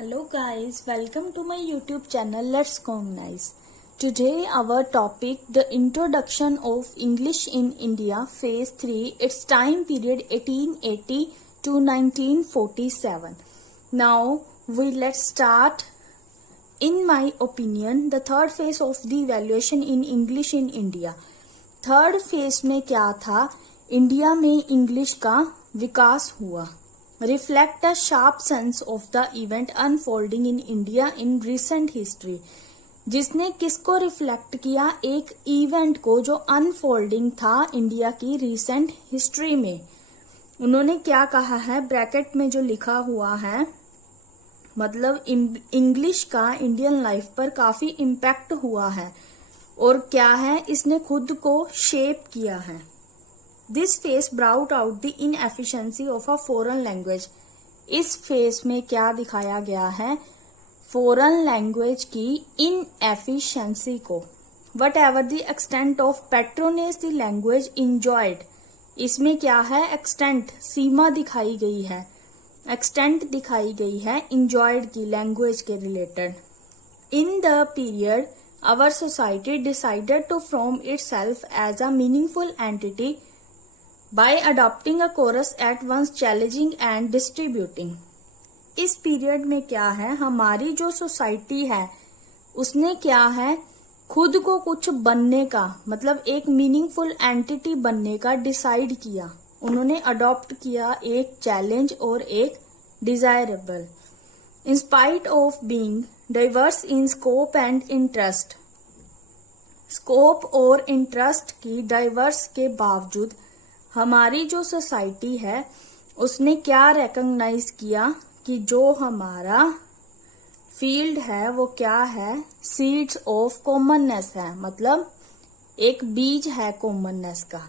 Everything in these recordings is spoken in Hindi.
Hello guys, welcome to my YouTube channel Let's Cognize. Today our topic the introduction of English in India phase 3 its time period 1880 to 1947. Now let's start. In my opinion the third phase of the evaluation in English in India. Third phase में क्या था, इंडिया में इंग्लिश का विकास हुआ. Reflect a sharp sense of the event unfolding in India in recent history. जिसने किसको रिफ्लेक्ट किया, एक इवेंट को जो अनफोल्डिंग था इंडिया की रिसेंट हिस्ट्री में. उन्होंने क्या कहा है, ब्रैकेट में जो लिखा हुआ है, मतलब इंग्लिश का इंडियन लाइफ पर काफी इम्पैक्ट हुआ है और क्या है, इसने खुद को शेप किया है. This face brought out the inefficiency of a foreign language. इस फेस में क्या दिखाया गया है, फॉरेन लैंग्वेज की इनएफिशिएंसी को. What ever the extent of patronage the language enjoyed. इसमें क्या है, एक्सटेंट सीमा दिखाई गई है, एक्सटेंट दिखाई गई है इंजॉयड की लैंग्वेज के related. In the period our society decided to form itself as a meaningful entity by adopting a chorus at once challenging and distributing. इस पीरियड में क्या है, हमारी जो सोसाइटी है उसने क्या है, खुद को कुछ बनने का, मतलब एक मीनिंगफुल एंटिटी बनने का डिसाइड किया. उन्होंने अडॉप्ट किया एक चैलेंज और एक desirable. In spite of being diverse in scope and interest, scope और इंटरेस्ट की डाइवर्स के बावजूद हमारी जो सोसाइटी है उसने क्या रिकॉग्नाइज किया कि जो हमारा फील्ड है वो क्या है, सीड्स ऑफ कॉमननेस है, मतलब एक बीज है कॉमननेस का.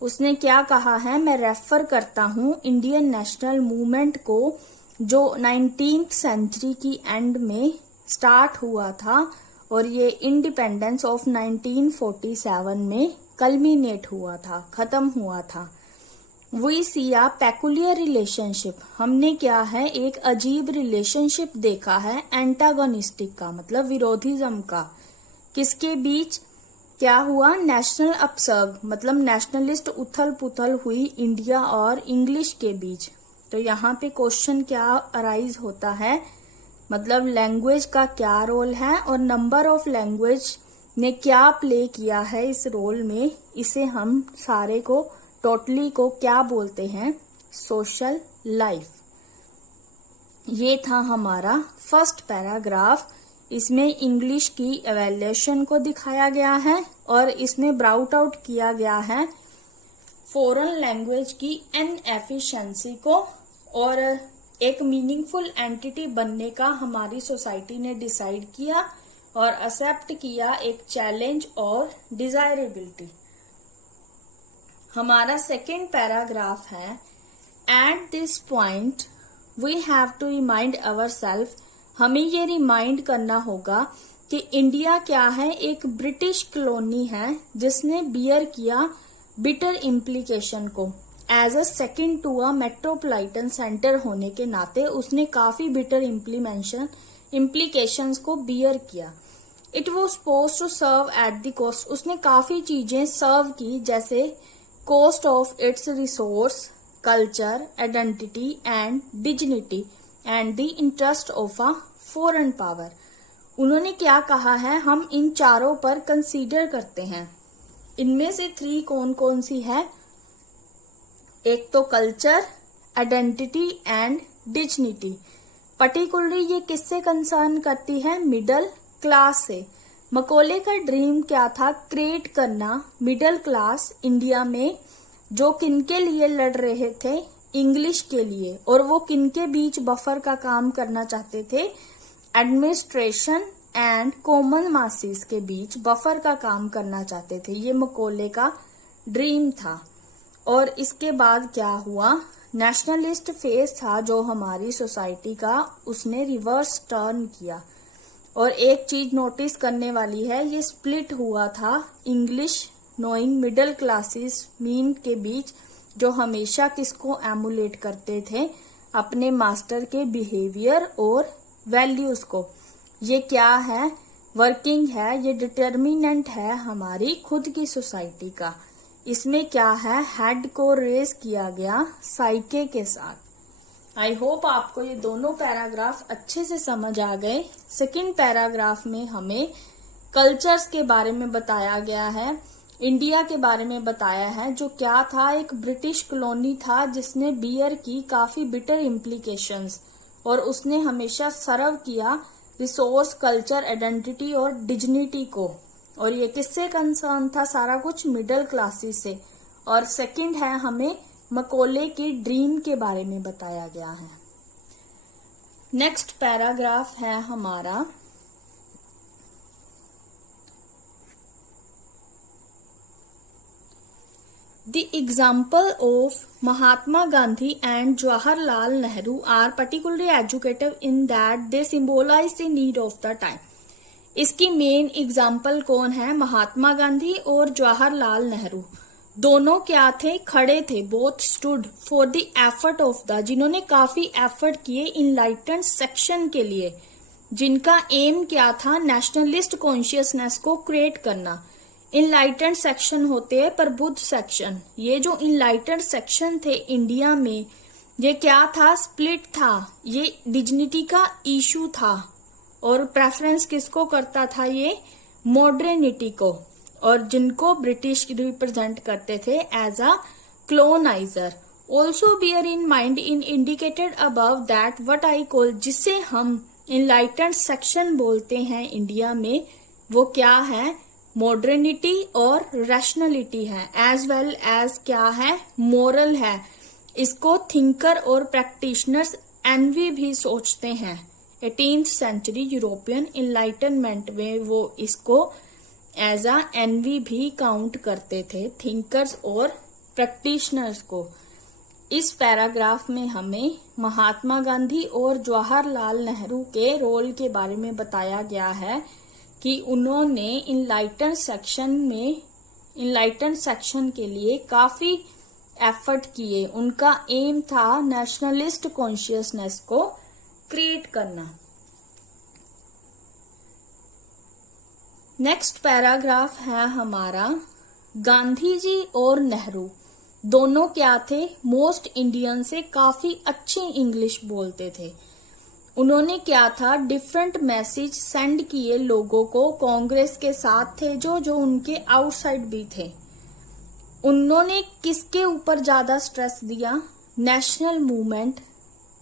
उसने क्या कहा है, मैं रेफर करता हूँ इंडियन नेशनल मूवमेंट को जो 19th सेंचुरी की एंड में स्टार्ट हुआ था और ये इंडिपेंडेंस ऑफ 1947 में कल्मिनेट हुआ था, खत्म हुआ था. We see a peculiar relationship. हमने क्या है, एक अजीब रिलेशनशिप देखा है एंटागोनिस्टिक का, मतलब विरोधिज्म का. किसके बीच क्या हुआ, नेशनल अपसर्ग, मतलब नेशनलिस्ट उथल पुथल हुई इंडिया और इंग्लिश के बीच. तो यहाँ पे क्वेश्चन क्या अराइज होता है, मतलब लैंग्वेज का क्या रोल है और नंबर ऑफ लैंग्वेज ने क्या प्ले किया है इस रोल में. इसे हम सारे को टोटली को क्या बोलते हैं, सोशल लाइफ. ये था हमारा फर्स्ट पैराग्राफ. इसमें इंग्लिश की एवेल्यूशन को दिखाया गया है और इसमें ब्राउट आउट किया गया है फॉरेन लैंग्वेज की इनएफिशिएंसी को और एक मीनिंगफुल एंटिटी बनने का हमारी सोसाइटी ने डिसाइड किया और एक्सेप्ट किया एक चैलेंज और डिजायरेबिलिटी. हमारा सेकेंड पैराग्राफ है, at this point we have to remind ourselves. हमें ये रिमाइंड करना होगा कि इंडिया क्या है, एक ब्रिटिश कॉलोनी है जिसने बियर किया बिटर इम्प्लीकेशन को. As a second to a metropolitan centre होने के नाते उसने काफी बिटर इम्प्लीकेशंस को बियर किया. It was supposed to serve at the cost. उसने काफी चीजें सर्व की, जैसे cost of its resource, culture, identity and dignity and the interest of a foreign power. उन्होंने क्या कहा है, हम इन चारों पर कंसीडर करते हैं. इनमें से 3 कौन कौन सी है, एक तो culture, identity and dignity. Particularly ये किससे कंसर्न करती है, मिडिल क्लास से. मकोले का ड्रीम क्या था, क्रिएट करना मिडिल क्लास इंडिया में, जो किनके लिए लड़ रहे थे, इंग्लिश के लिए. और वो किनके बीच बफर का काम करना चाहते थे, एडमिनिस्ट्रेशन एंड कॉमन मासेस के बीच बफर का काम करना चाहते थे. ये मकोले का ड्रीम था. और इसके बाद क्या हुआ, नेशनलिस्ट फेज था जो हमारी सोसाइटी का, उसने रिवर्स टर्न किया. और एक चीज नोटिस करने वाली है, ये स्प्लिट हुआ था English knowing middle classes mean के बीच, जो हमेशा किसको एमुलेट करते थे, अपने मास्टर के बिहेवियर और वैल्यूज को। ये क्या है? वर्किंग है, ये डिटर्मिनेंट है हमारी खुद की सोसाइटी का। इसमें क्या है? हेड को रेज किया गया साइके के साथ। आई होप आपको ये दोनों पैराग्राफ अच्छे से समझ आ गए। सेकंड पैराग्राफ में हमें कल्चर्स के बारे में बताया गया है, इंडिया के बारे में बताया है, जो क्या था, एक ब्रिटिश कॉलोनी था जिसने बियर की काफी बिटर इम्प्लीकेशंस, और उसने हमेशा सर्व किया रिसोर्स, कल्चर, आइडेंटिटी और डिग्निटी को। और ये किससे कंसर्न था? सारा कुछ मिडिल क्लासेस से। और सेकंड है, हमें मकोले की ड्रीम के बारे में बताया गया है। नेक्स्ट पैराग्राफ है हमारा The example of Mahatma Gandhi and Jawaharlal Nehru are particularly educative in that they symbolize the need of the time. इसकी मेन एग्जाम्पल कौन है? महात्मा गांधी और जवाहरलाल नेहरू। दोनों क्या थे? खड़े थे। Both stood for the effort of the, जिन्होंने काफी एफर्ट किए इनलाइटेंड सेक्शन के लिए, जिनका एम क्या था? नेशनलिस्ट कॉन्शियसनेस को क्रिएट करना। इनलाइटेंड सेक्शन होते हैं प्रबुद्ध सेक्शन। ये जो इनलाइटेंड सेक्शन थे इंडिया में, ये क्या था? स्प्लिट था। ये डिग्निटी का इशू था और प्रेफरेंस किसको करता था? ये मॉडर्निटी को, और जिनको ब्रिटिश रिप्रेजेंट करते थे as a colonizer. Also bear in mind in indicated above that what I call, जिसे हम इनलाइटेंड सेक्शन बोलते हैं इंडिया में, वो क्या है? मॉडर्निटी और रैशनलिटी है, एज वेल एज क्या है? मोरल है। इसको थिंकर और प्रैक्टिशनर्स एनवी भी सोचते हैं। 18th सेंचुरी यूरोपियन इनलाइटनमेंट में वो इसको एज अ एनवी भी काउंट करते थे, थिंकर्स और प्रैक्टिशनर्स को। इस पैराग्राफ में हमें महात्मा गांधी और जवाहरलाल नेहरू के रोल के बारे में बताया गया है कि उन्होंने इनलाइटेंड सेक्शन के लिए काफी एफर्ट किए। उनका एम था नेशनलिस्ट कॉन्शियसनेस को क्रिएट करना। नेक्स्ट पैराग्राफ है हमारा गांधी जी और नेहरू दोनों क्या थे? मोस्ट इंडियन से काफी अच्छी इंग्लिश बोलते थे। उन्होंने क्या था? डिफरेंट मैसेज सेंड किए लोगों को। कांग्रेस के साथ थे जो उनके आउटसाइड भी थे। उन्होंने किसके ऊपर ज्यादा स्ट्रेस दिया? नेशनल मूवमेंट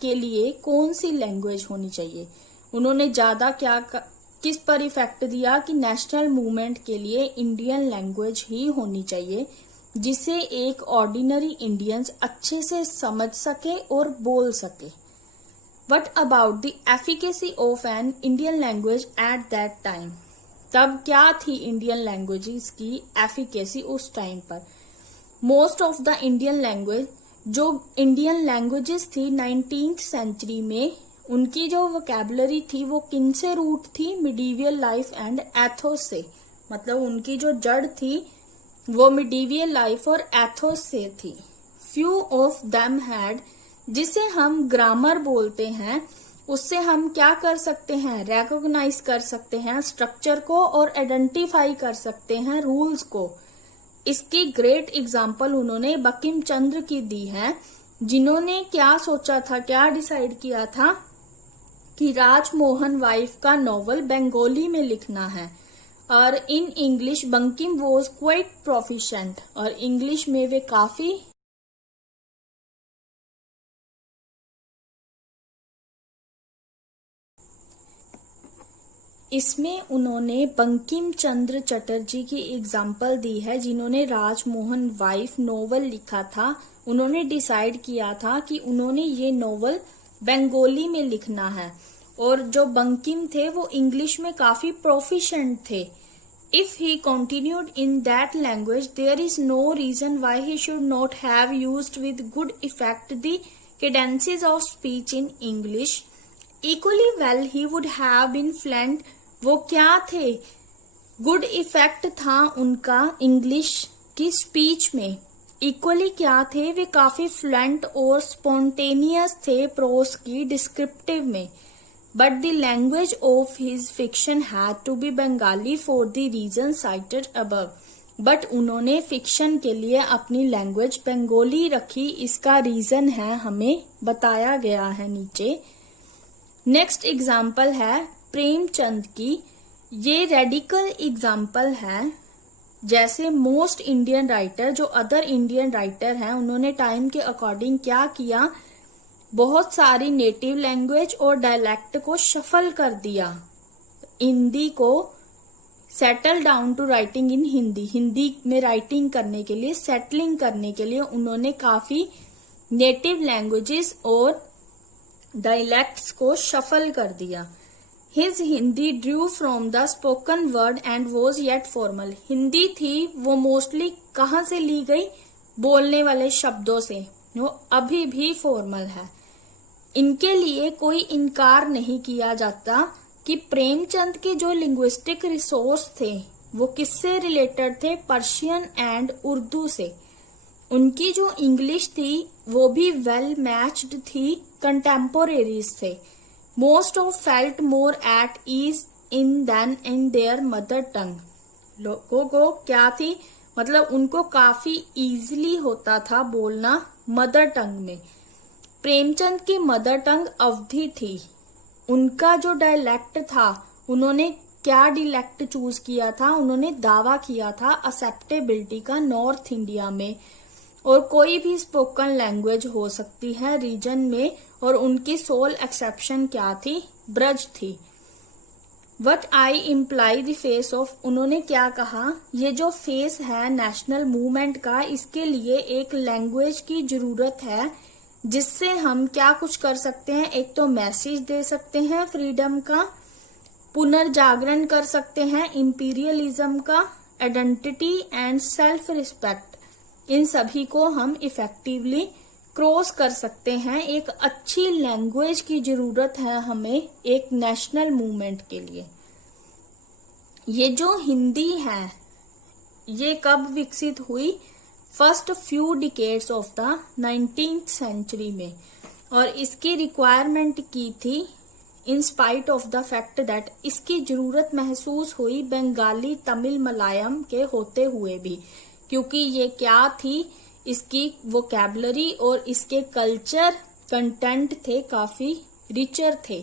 के लिए कौन सी लैंग्वेज होनी चाहिए? उन्होंने ज्यादा किस पर इफेक्ट दिया कि नेशनल मूवमेंट के लिए इंडियन लैंग्वेज ही होनी चाहिए, जिसे एक ऑर्डिनरी इंडियंस अच्छे से समझ सके और बोल सके। What about the efficacy of an Indian language at that time? तब क्या थी इंडियन लैंग्वेजेस की एफिकेसी उस टाइम पर? Most of the Indian language, जो इंडियन लैंग्वेजेस थी 19th सेंचुरी में, उनकी जो वोकैबुलरी थी वो किन से रूट थी? मिडीवियल लाइफ एंड एथोस से। मतलब उनकी जो जड़ थी वो मिडीवियल लाइफ और एथोस से थी। फ्यू ऑफ देम हैड, जिसे हम ग्रामर बोलते हैं, उससे हम क्या कर सकते हैं? रिकॉग्नाइज कर सकते हैं स्ट्रक्चर को और आइडेंटिफाई कर सकते हैं रूल्स को। इसकी ग्रेट एग्जांपल उन्होंने बंकिम चंद्र की दी है, जिन्होंने क्या सोचा था, क्या डिसाइड किया था कि राजमोहन वाइफ का नॉवल बंगाली में लिखना है। और in English Bankim was quite proficient, और इंग्लिश में वे काफी इसमें उन्होंने बंकिम चंद्र चटर्जी की एग्जाम्पल दी है, जिन्होंने राजमोहन वाइफ नोवेल लिखा था। उन्होंने डिसाइड किया था कि उन्होंने ये नोवेल बंगाली में लिखना है, और जो बंकिम थे वो इंग्लिश में काफी प्रोफिशिएंट थे। If he continued in that language there is no reason why he should not have used with good effect the cadences of speech in English. Equally well he would have been fluent. वो क्या थे? गुड इफेक्ट था उनका इंग्लिश की स्पीच में। इक्वली क्या थे? वे काफी फ्लुएंट और स्पॉन्टेनियस थे प्रोस की डिस्क्रिप्टिव में। but the language of his fiction had to be Bengali for the reason cited above. But उन्होंने फिक्शन के लिए अपनी लैंग्वेज बंगाली रखी, इसका रीजन है हमें बताया गया है नीचे। नेक्स्ट एग्जाम्पल है प्रेमचंद की। ये रेडिकल एग्जाम्पल है। जैसे मोस्ट इंडियन राइटर, जो अदर इंडियन राइटर हैं, उन्होंने टाइम के अकॉर्डिंग क्या किया, बहुत सारी नेटिव लैंग्वेज और डायलेक्ट को शफल कर दिया। हिंदी को settle down to writing in Hindi, Hindi में राइटिंग करने के लिए, सेटलिंग करने के लिए उन्होंने काफी नेटिव लैंग्वेजेस और डायलेक्ट्स को शफल कर दिया। His Hindi Drew from the spoken word and was yet formal. Hindi थी वो मोस्टली कहाँ से ली गई, बोलने वाले शब्दों से, वो अभी भी फॉर्मल है। इनके लिए कोई इनकार नहीं किया जाता कि प्रेमचंद के जो लिंग्विस्टिक रिसोर्स थे वो किससे रिलेटेड थे, पर्शियन एंड उर्दू से। उनकी जो इंग्लिश थी वो भी वेल मैच्ड थी कंटेम्पोरेरीज से। Most of felt more at ease in than in their mother tongue. लोगों को क्या थी, मतलब उनको काफी इजीली होता था बोलना मदर टंग में। प्रेमचंद की मदर टंग अवधी थी। उनका जो डायलेक्ट था, उन्होंने क्या डायलेक्ट चूज किया था, उन्होंने दावा किया था एक्सेप्टेबिलिटी का नॉर्थ इंडिया में। और कोई भी स्पोकन लैंग्वेज हो सकती है रीजन में, और उनकी सोल एक्सेप्शन क्या थी, ब्रज थी। What I imply the face of, उन्होंने क्या कहा, ये जो फेस है नेशनल मूवमेंट का, इसके लिए एक लैंग्वेज की जरूरत है जिससे हम क्या कुछ कर सकते हैं। एक तो मैसेज दे सकते हैं फ्रीडम का, पुनर्जागरण कर सकते हैं इंपीरियलिज्म का, आइडेंटिटी एंड सेल्फ रिस्पेक्ट, इन सभी को हम इफेक्टिवली क्रॉस कर सकते हैं। एक अच्छी लैंग्वेज की जरूरत है हमें एक नेशनल मूवमेंट के लिए। ये जो हिंदी है ये कब विकसित हुई, first few decades of the 19th century में, और इसकी रिक्वायरमेंट की थी in spite of the fact that इसकी जरूरत महसूस हुई बंगाली, तमिल, मलयालम के होते हुए भी, क्योंकि ये क्या थी, इसकी वोकैबुलरी और इसके कल्चर कंटेंट थे काफी रिचर थे।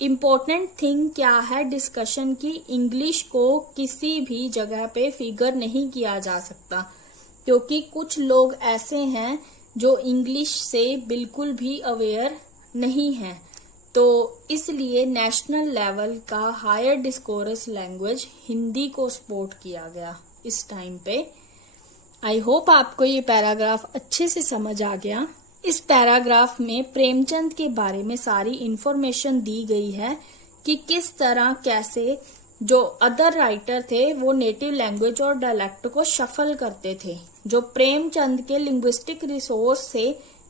इम्पोर्टेंट थिंग क्या है डिस्कशन की, इंग्लिश को किसी भी जगह पे फिगर नहीं किया जा सकता, क्योंकि कुछ लोग ऐसे हैं जो इंग्लिश से बिल्कुल भी अवेयर नहीं हैं। तो इसलिए नेशनल लेवल का हायर डिस्कोर्स लैंग्वेज हिंदी को सपोर्ट किया गया इस टाइम पे। आई होप आपको ये पैराग्राफ अच्छे से समझ आ गया। इस पैराग्राफ में प्रेमचंद के बारे में सारी इंफॉर्मेशन दी गई है कि किस तरह कैसे जो अदर राइटर थे वो नेटिव लैंग्वेज और डायलेक्ट को शफल करते थे। जो प्रेमचंद के लिंग्विस्टिक रिसोर्स से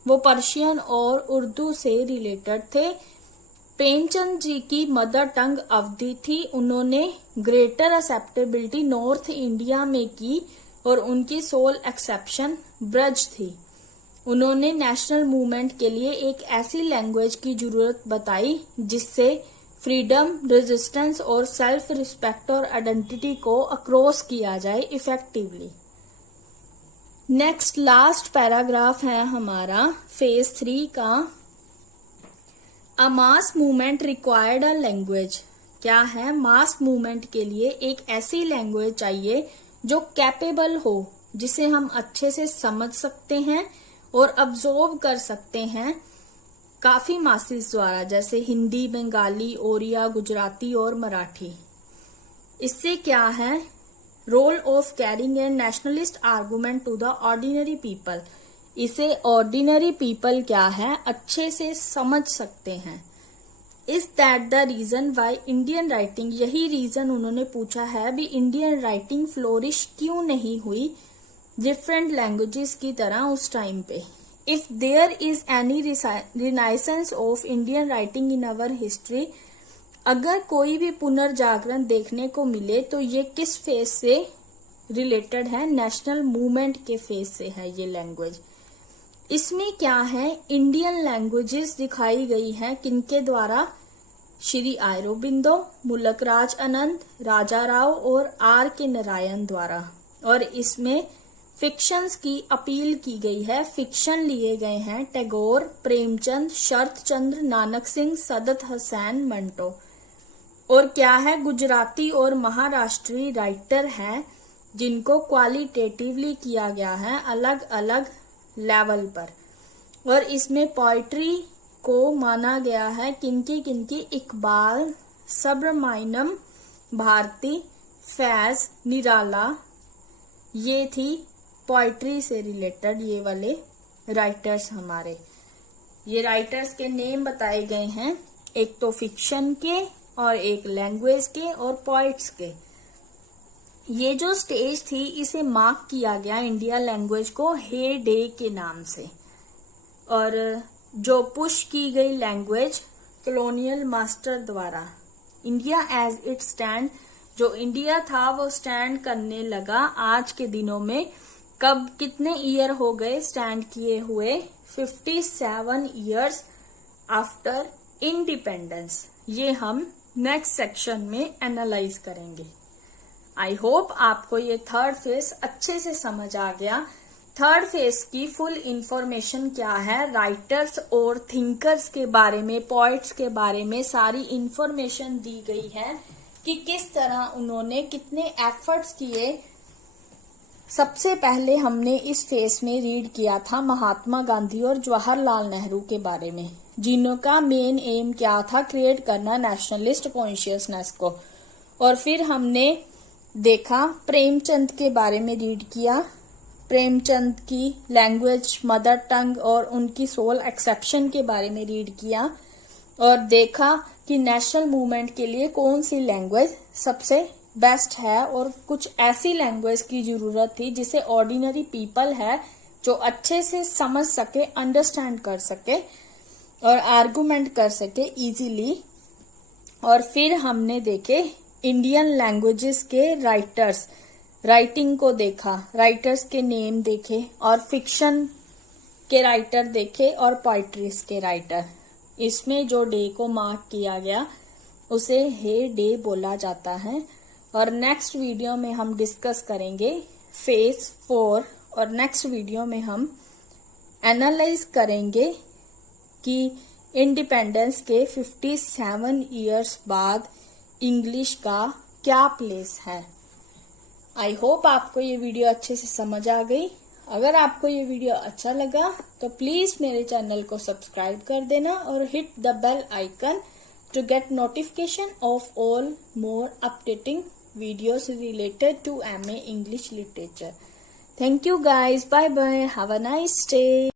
वो पर्शियन और उर्दू से रिलेटेड थे। प्रेमचंद जी की मदर टंग अवधी थी, उन्होंने ग्रेटर एक्सेप्टेबिलिटी नॉर्थ इंडिया में की और उनकी सोल एक्सेप्शन ब्रज थी। उन्होंने नेशनल मूवमेंट के लिए एक ऐसी लैंग्वेज की जरूरत बताई जिससे फ्रीडम, रेजिस्टेंस और सेल्फ रिस्पेक्ट और आइडेंटिटी को अक्रॉस किया जाए इफेक्टिवली। नेक्स्ट लास्ट पैराग्राफ है हमारा फेज 3 का। A mass movement required a language. क्या है, मास मूवमेंट के लिए एक ऐसी लैंग्वेज चाहिए जो कैपेबल हो, जिसे हम अच्छे से समझ सकते हैं और अब्जॉर्ब कर सकते हैं काफी मासेस द्वारा, जैसे हिंदी, बंगाली, ओरिया, गुजराती और मराठी। इससे क्या है, role of carrying a nationalist argument to the ordinary people. इसे ऑर्डिनरी पीपल क्या है अच्छे से समझ सकते हैं। Is that the reason why Indian writing, यही रीजन उन्होंने पूछा है भी इंडियन राइटिंग फ्लोरिश क्यों नहीं हुई डिफरेंट लैंग्वेजेस की तरह उस टाइम पे। If there is any renaissance of Indian writing in our history, अगर कोई भी पुनर्जागरण देखने को मिले तो ये किस फेज से रिलेटेड है, नेशनल मूवमेंट के फेज से है ये लैंग्वेज। इसमें क्या है, इंडियन लैंग्वेजेस दिखाई गई हैं किनके द्वारा, श्री अरबिंदो, मुल्क राज अनंत, राजा राव और आर के नारायण द्वारा। और इसमें फिक्शंस की अपील की गई है। फिक्शन लिए गए हैं टैगोर, प्रेमचंद, शरत चंद्र, नानक सिंह, सदत हसैन मंटो। और क्या है, गुजराती और महाराष्ट्री राइटर हैं जिनको क्वालिटेटिवली किया गया है अलग अलग लेवल पर। और इसमें पोइट्री को माना गया है किनकी इकबाल, सुब्रमण्यम भारती, फैज, निराला। ये थी पोइट्री से रिलेटेड ये वाले राइटर्स हमारे। ये राइटर्स के नेम बताए गए हैं, एक तो फिक्शन के और एक लैंग्वेज के और पोइट्स के। ये जो स्टेज थी इसे मार्क किया गया इंडिया लैंग्वेज को हे डे के नाम से। और जो पुश की गई लैंग्वेज कॉलोनियल मास्टर द्वारा, इंडिया एज इट स्टैंड, जो इंडिया था वो स्टैंड करने लगा आज के दिनों में। कब, कितने ईयर हो गए स्टैंड किए हुए? 57 ईयर्स आफ्टर इंडिपेंडेंस। ये हम नेक्स्ट सेक्शन में एनालाइज करेंगे। आई होप आपको ये थर्ड फेज अच्छे से समझ आ गया। थर्ड फेज की फुल इंफॉर्मेशन क्या है, राइटर्स और थिंकर्स के बारे में, पोइट्स के बारे में सारी इंफॉर्मेशन दी गई है कि किस तरह उन्होंने कितने एफर्ट्स किए। सबसे पहले हमने इस फेज में रीड किया था महात्मा गांधी और जवाहरलाल नेहरू के बारे में, जिनका मेन एम क्या था, क्रिएट करना नेशनलिस्ट कॉन्शियसनेस को। और फिर हमने देखा प्रेमचंद के बारे में रीड किया, प्रेमचंद की लैंग्वेज, मदर टंग और उनकी सोल एक्सेप्शन के बारे में रीड किया। और देखा कि नेशनल मूवमेंट के लिए कौन सी लैंग्वेज सबसे बेस्ट है और कुछ ऐसी लैंग्वेज की जरूरत थी जिसे ऑर्डिनरी पीपल है जो अच्छे से समझ सके, अंडरस्टैंड कर सके और आर्गुमेंट कर सके इजीली। और फिर हमने देखे इंडियन लैंग्वेजेस के राइटर्स, राइटिंग को देखा, राइटर्स के नेम देखे और फिक्शन के राइटर देखे और पोइट्रीज के राइटर। इसमें जो डे को मार्क किया गया उसे हे डे बोला जाता है। और नेक्स्ट वीडियो में हम डिस्कस करेंगे फेज 4 और नेक्स्ट वीडियो में हम एनालाइज करेंगे कि इंडिपेंडेंस के 57 इयर्स बाद इंग्लिश का क्या प्लेस है। आई होप आपको ये वीडियो अच्छे से समझ आ गई। अगर आपको ये वीडियो अच्छा लगा तो प्लीज मेरे चैनल को सब्सक्राइब कर देना और hit the bell icon to get notification of all more updating videos related to MA English Literature. Thank you guys. Bye bye. Have a nice day.